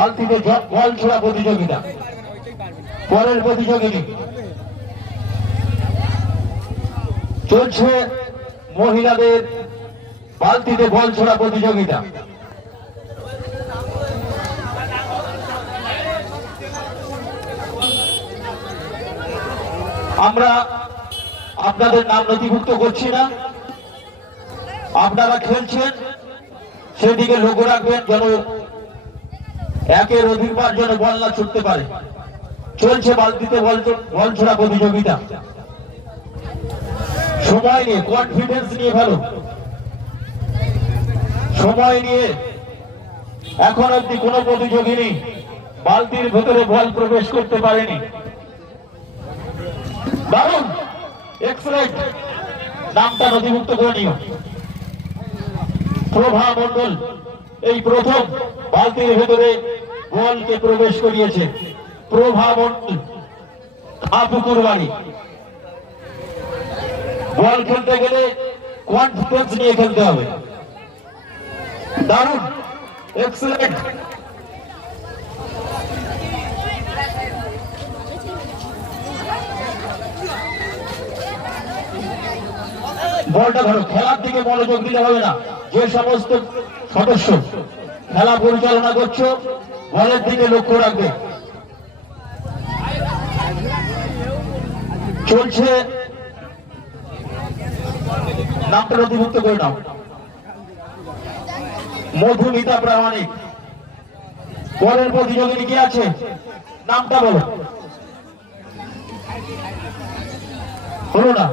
বালতিতে বল ছোড়া প্রতিযোগিতা। পরের প্রতিযোগিনী চলছে মহিলাদের বালতিতে বল ছোড়া প্রতিযোগিতা। আমরা আপনাদের নাম নথিভুক্ত করছি না, আপনারা খেলছেন সেদিকে লক্ষ্য রাখবেন যেন একের অধিকবার যেন বল না ছুটতে পারে। চলছে বালতিতে বল ছোড়া প্রতিযোগিতা। সময় নিয়ে, কনফিডেন্স নিয়ে ভালো সময় নিয়ে। এখন অব্দি কোন প্রতিযোগিনী বালতির ভেতরে বল প্রবেশ করতে পারেনি। দারুণ, এক্সেলেন্ট, নামটা নথিভুক্ত করে নিও। প্রভা মন্ডল এই প্রথম বালতির ভেতরে বলকে প্রবেশ করিয়েছে। প্রভা মন্ডল, পুকুর বাড়ি। বল খেলতে গেলে কনফিডেন্স নিয়ে খেলতে হবে। দারুণ, এক্সেলেন্ট। বলটা ধরো, খেলার দিকে মনোযোগ দিতে হবে না। যে সমস্ত সদস্য খেলা পরিচালনা করছো বলের দিকে লক্ষ্য রাখবে। চলছে, নামটা নথিভুক্ত করে নাও। মধুমিতা প্রামাণিক। পরের প্রতিযোগিনী কি আছে, নামটা বলো। হলো না?